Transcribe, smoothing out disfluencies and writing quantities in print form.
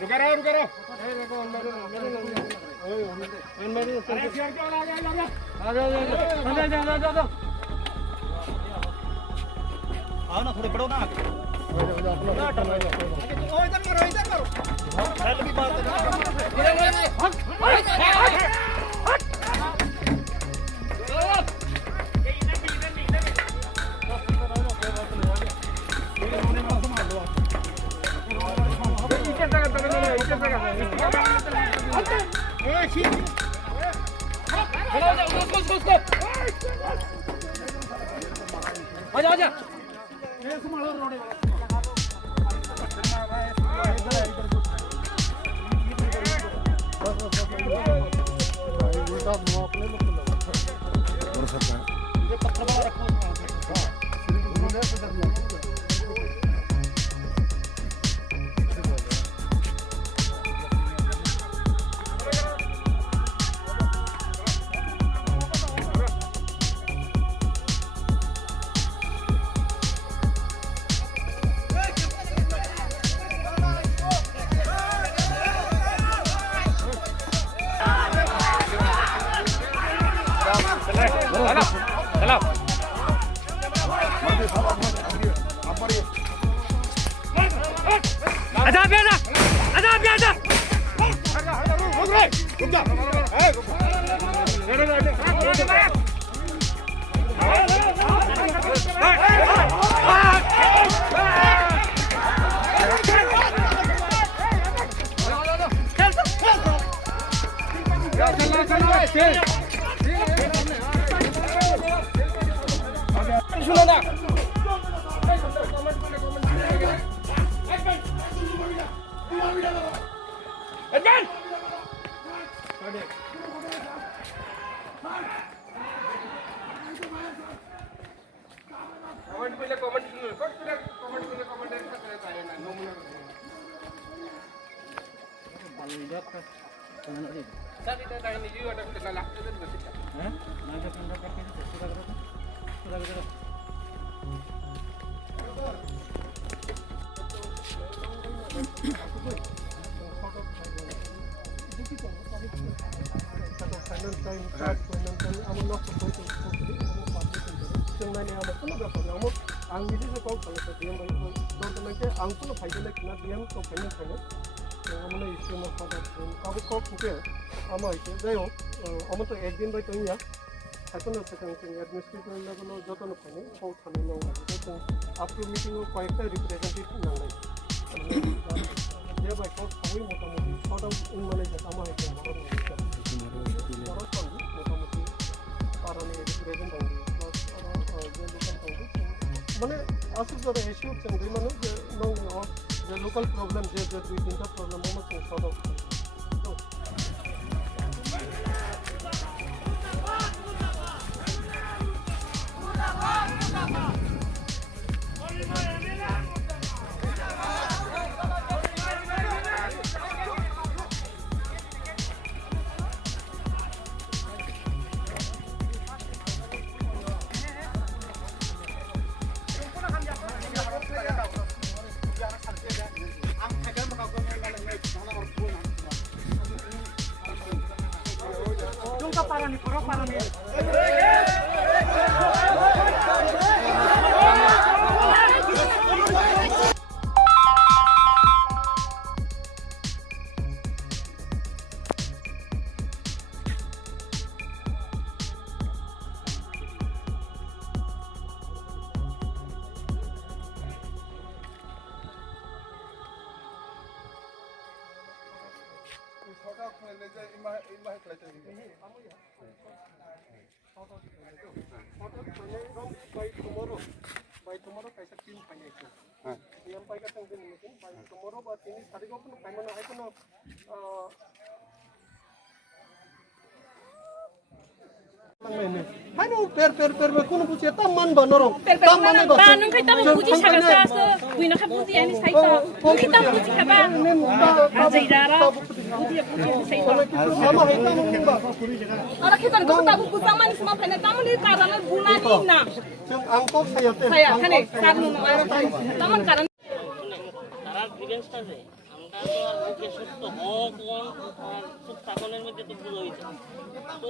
रुका रहो आओ ना थोड़े बढ़ो ना इधर मारो हेल्प भी मारते आजा একদিন বাই তৈয়া এখনো অ্যাডমিনিস্ট্রেটিভ লেভেল যতন পানি পৌঁছানো নাও আপনি মিটিং কয়েকটা রিপ্রেজেন্টেটিভ নাংলাই যে বাই সবই মোটামুটি শর্ট আউট মানে আমার একটা মোটামুটি পারানি রিপ্রেজেন্ট যে লোকাল মানে আসল ধরে এসিও চেঞ্জ মানুষ যে লোকাল প্রবলেম যে দুই তিনটা প্রবলেম আমার short out by tomorrow kaisa team financial yang pai ka tang din meeting by tomorrow ba tini sari ko pun kai mana ai kono hai no per me kono buci ta man ba norong ta man ba ta nung kai ta buci saga sa buina ka buci ani sai ta kita buci ka ba ajai dara buci sai ta sama hai ta mung ba ara kita ko ta buci saman sama phene ta muni karana bunani na angkop saya khane sarnu na taman karan এক্সপিরিয়েন্সটা যে আমরা তো আর মুখে সত্য কোন আর সত্য মধ্যে তো ভুল হয়েছে তো